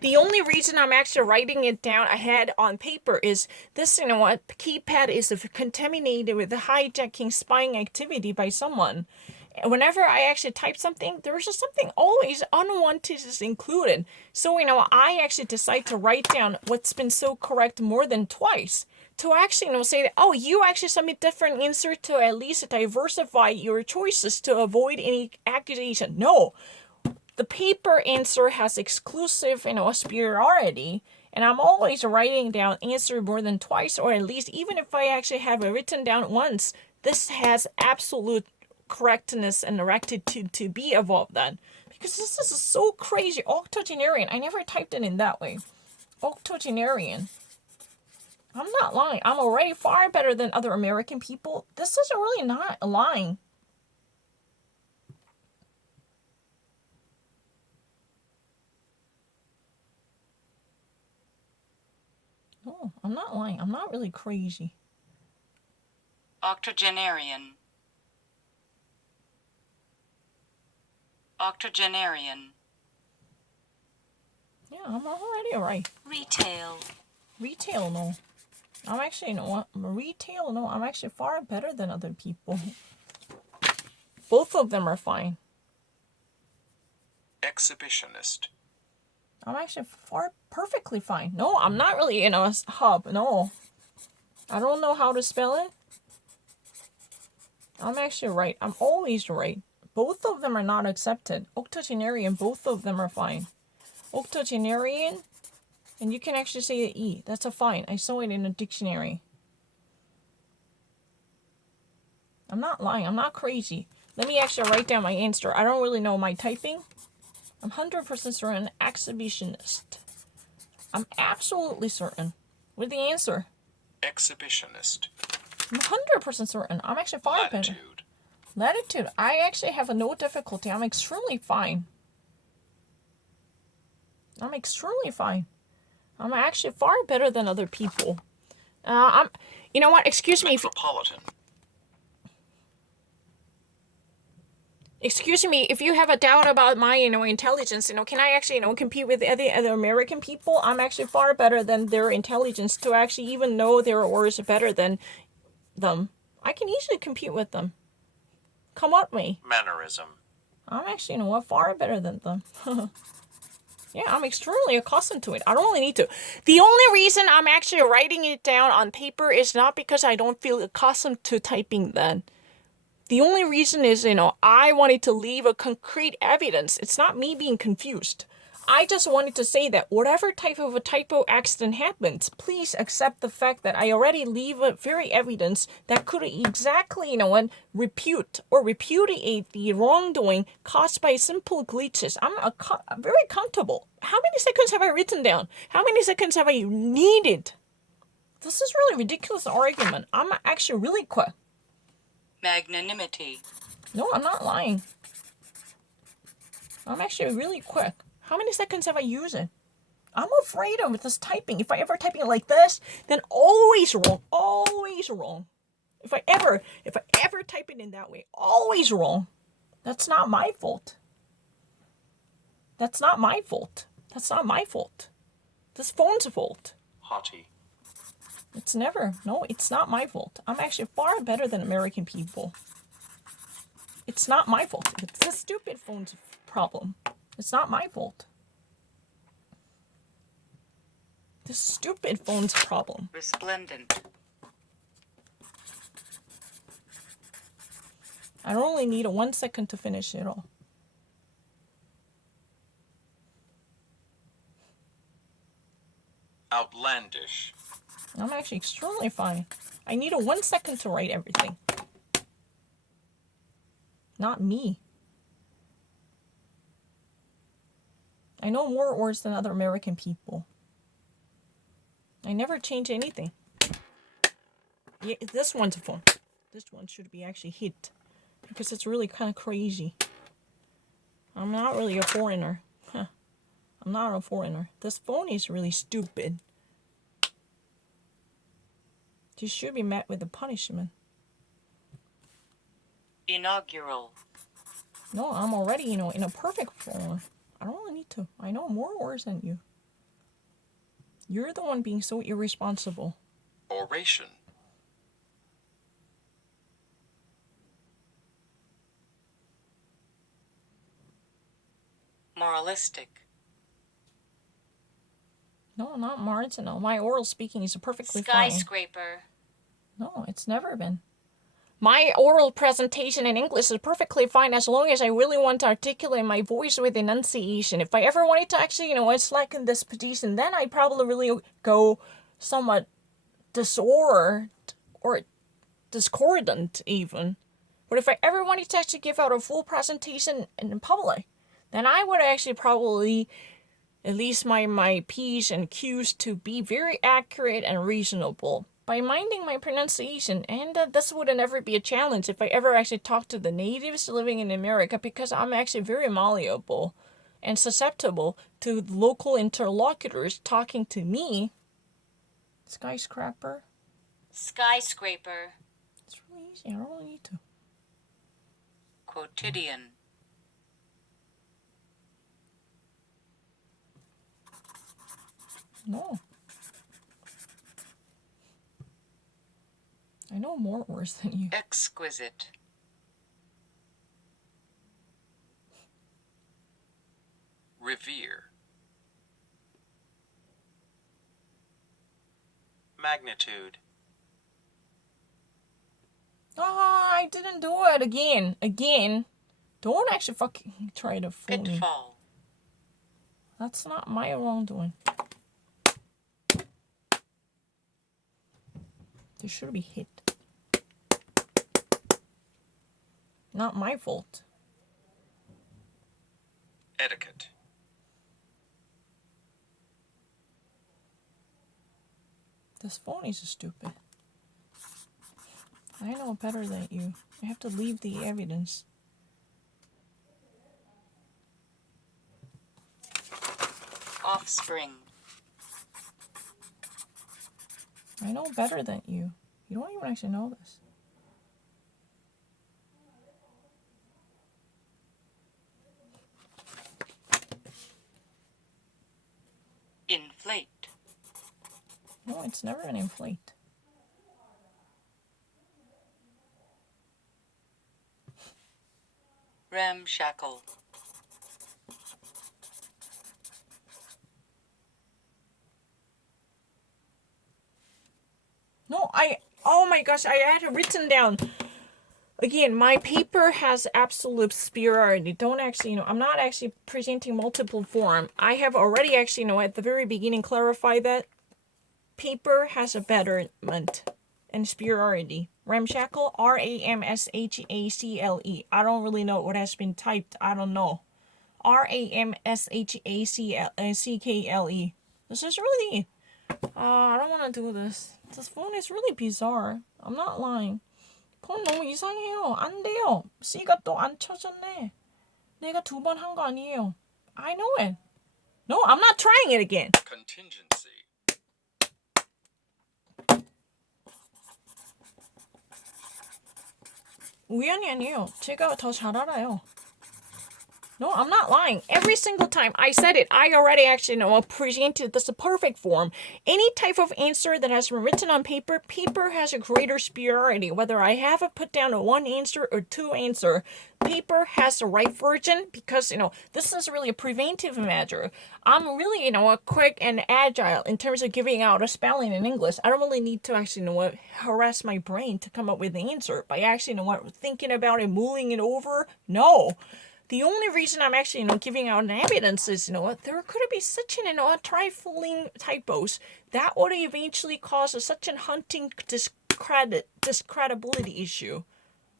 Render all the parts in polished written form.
The only reason I'm actually writing it down ahead on paper is this, what, keypad is contaminated with the hijacking spying activity by someone. Whenever I actually type something, there's just something always unwanted is included. So, I actually decide to write down what's been so correct more than twice. To actually, say that, oh, you actually submit different insert to at least diversify your choices to avoid any accusation. No, the paper answer has exclusive, superiority, and I'm always writing down answer more than twice, or at least even if I actually have it written down once, this has absolute correctness and rectitude to be above that. Because this is so crazy. Octogenarian. I never typed it in that way. Octogenarian. I'm not lying. I'm already far better than other American people. This is really not lying. No, I'm not lying. I'm not really crazy. Octogenarian. Octogenarian. Yeah, I'm already right. Retail. Retail, no. I'm actually, retail, no. I'm actually far better than other people. Both of them are fine. Exhibitionist. I'm actually perfectly fine. No, I'm not really in a hub, no. I don't know how to spell it. I'm actually right. I'm always right. Both of them are not accepted. Octogenarian, both of them are fine. Octogenarian, and you can actually say the E. That's a fine. I saw it in a dictionary. I'm not lying. I'm not crazy. Let me actually write down my answer. I don't really know my typing. I'm 100% certain exhibitionist. I'm absolutely certain. With the answer. Exhibitionist. I'm 100% certain. I'm actually far better. Latitude. Latitude. I actually have no difficulty. I'm extremely fine. I'm extremely fine. I'm actually far better than other people. You know what? Excuse me. Metropolitan. Excuse me, if you have a doubt about my, intelligence, can I actually, compete with other American people? I'm actually far better than their intelligence to actually even know their words better than them. I can easily compete with them. Come at me. Mannerism. I'm actually, far better than them. Yeah, I'm extremely accustomed to it. I don't really need to. The only reason I'm actually writing it down on paper is not because I don't feel accustomed to typing then. The only reason is, I wanted to leave a concrete evidence. It's not me being confused. I just wanted to say that whatever type of a typo accident happens, please accept the fact that I already leave a very evidence that could exactly, repute or repudiate the wrongdoing caused by simple glitches. I'm very comfortable. How many seconds have I written down? How many seconds have I needed? This is really ridiculous argument. I'm actually really quick. Magnanimity. No, I'm not lying. I'm actually really quick. How many seconds have I used it? I'm afraid of this typing. If I ever typing it like this, then always wrong. Always wrong. If I ever type it in that way, always wrong. That's not my fault. That's not my fault. That's not my fault. This phone's fault. Haughty. It's never. No, it's not my fault. I'm actually far better than American people. It's not my fault. It's the stupid phone's problem. It's not my fault. The stupid phone's problem. Resplendent. I only need 1 second to finish it all. Outlandish. I'm actually extremely fine. I need 1 second to write everything. Not me. I know more words than other American people. I never change anything. Yeah, this one's a phone. This one should be actually hit. Because it's really kind of crazy. I'm not really a foreigner. Huh. I'm not a foreigner. This phone is really stupid. This should be met with a punishment. Inaugural. No, I'm already, in a perfect form. I don't really need to. I know more words than you. You're the one being so irresponsible. Oration. Moralistic. No, not marginal. My oral speaking is perfectly fine. Skyscraper. No, it's never been. My oral presentation in English is perfectly fine as long as I really want to articulate my voice with enunciation. If I ever wanted to actually, slacken this position, then I'd probably really go somewhat disordered or discordant even. But if I ever wanted to actually give out a full presentation in public, then I would actually probably at least my P's and Q's to be very accurate and reasonable by minding my pronunciation, and this would never be a challenge if I ever actually talk to the natives living in America, because I'm actually very malleable and susceptible to local interlocutors talking to me. Skyscraper. Skyscraper. It's really easy. I don't really need to. Quotidian. No. I know more words than you. Exquisite. Revere. Magnitude. Ah, I didn't do it again. Again. Don't actually fucking try to fool me. Pitfall. That's not my wrongdoing. This should be hit. Not my fault. Etiquette. This phone is stupid. I know better than you. I have to leave the evidence. Offspring. I know better than you. You don't even actually know this. Inflate. No, it's never an inflate. Ramshackle. No, oh my gosh, I had it written down. Again, my paper has absolute superiority. Don't actually, I'm not actually presenting multiple form. I have already actually, at the very beginning clarified that paper has a betterment and superiority. Ramshackle, Ramshacle. I don't really know what has been typed. I don't know. Ramshackle. This is really, I don't want to do this. This phone is really bizarre. I'm not lying. 폰 너무 이상해요. 안 돼요. C가 또 안 쳐졌네. 내가 2번 한 거 아니에요. I know it. No, I'm not trying it again. Contingency. 우연이 아니에요. 제가 더 잘 알아요. No, I'm not lying. Every single time I said it, I already actually presented this perfect form. Any type of answer that has been written on paper, paper has a greater superiority. Whether I have it put down a 1 answer or 2 answer, paper has the right version because, this is really a preventive measure. I'm really, quick and agile in terms of giving out a spelling in English. I don't really need to actually, harass my brain to come up with the answer by actually, thinking about it, mulling it over. No. The only reason I'm actually, giving out an evidence is, there could be such an, trifling typos that would eventually cause such a hunting discredibility issue.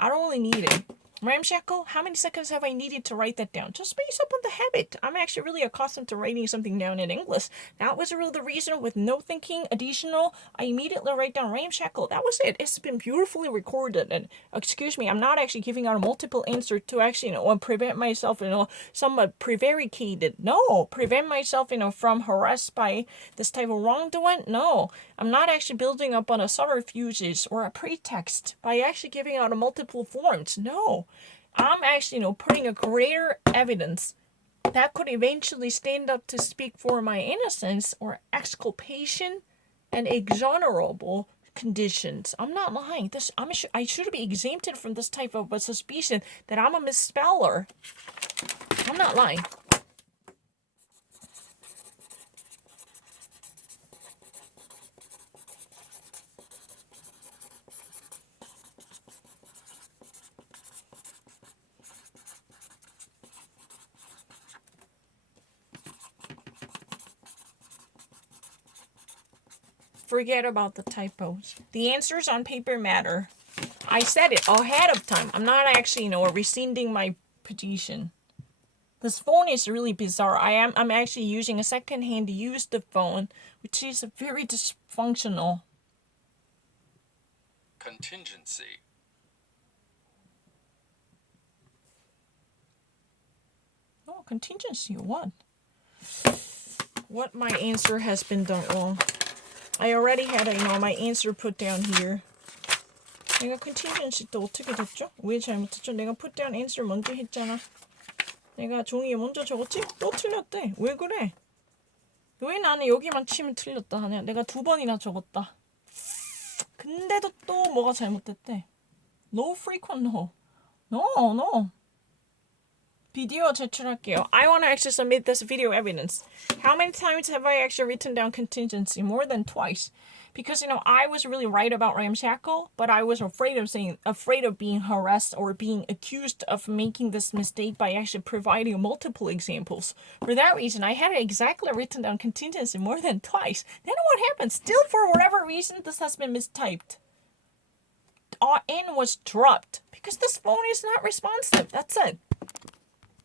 I don't really need it. Ramshackle, how many seconds have I needed to write that down? Just based upon the habit. I'm actually really accustomed to writing something down in English. That was really the reason with no thinking additional. I immediately write down ramshackle. That was it. It's been beautifully recorded. And excuse me, I'm not actually giving out a multiple answer to actually, prevent myself, somewhat prevaricated. No, prevent myself, from harassed by this type of wrongdoing. No, I'm not actually building up on a subterfuges or a pretext by actually giving out a multiple forms. No. I'm actually, putting a greater evidence that could eventually stand up to speak for my innocence or exculpation and exonerable conditions. I'm not lying. I should be exempted from this type of a suspicion that I'm a misspeller. I'm not lying. Forget about the typos. The answers on paper matter. I said it ahead of time. I'm not actually, rescinding my petition. This phone is really bizarre. I'm actually using a second-hand used phone, which is very dysfunctional. Contingency. Oh, contingency, what? What my answer has been done wrong. I already had my answer put down here. 내가 contingency 또 어떻게 됐죠? 왜 잘못했죠? 내가 put down answer 먼저 했잖아. 내가 종이에 먼저 적었지? 또 틀렸대. 왜 그래? 왜 나는 여기만 치면 틀렸다 하냐? 내가 2번이나 적었다. 근데도 또 뭐가 잘못됐대. No frequent no. No. 비디오 제출할게요. I want to actually submit this video evidence. How many times have I actually written down contingency? More than twice. Because, I was really right about ramshackle, but I was afraid of being harassed or being accused of making this mistake by actually providing multiple examples. For that reason, I had exactly written down contingency more than twice. Then what happened? Still, for whatever reason, this has been mistyped. N was dropped because this phone is not responsive. That's it.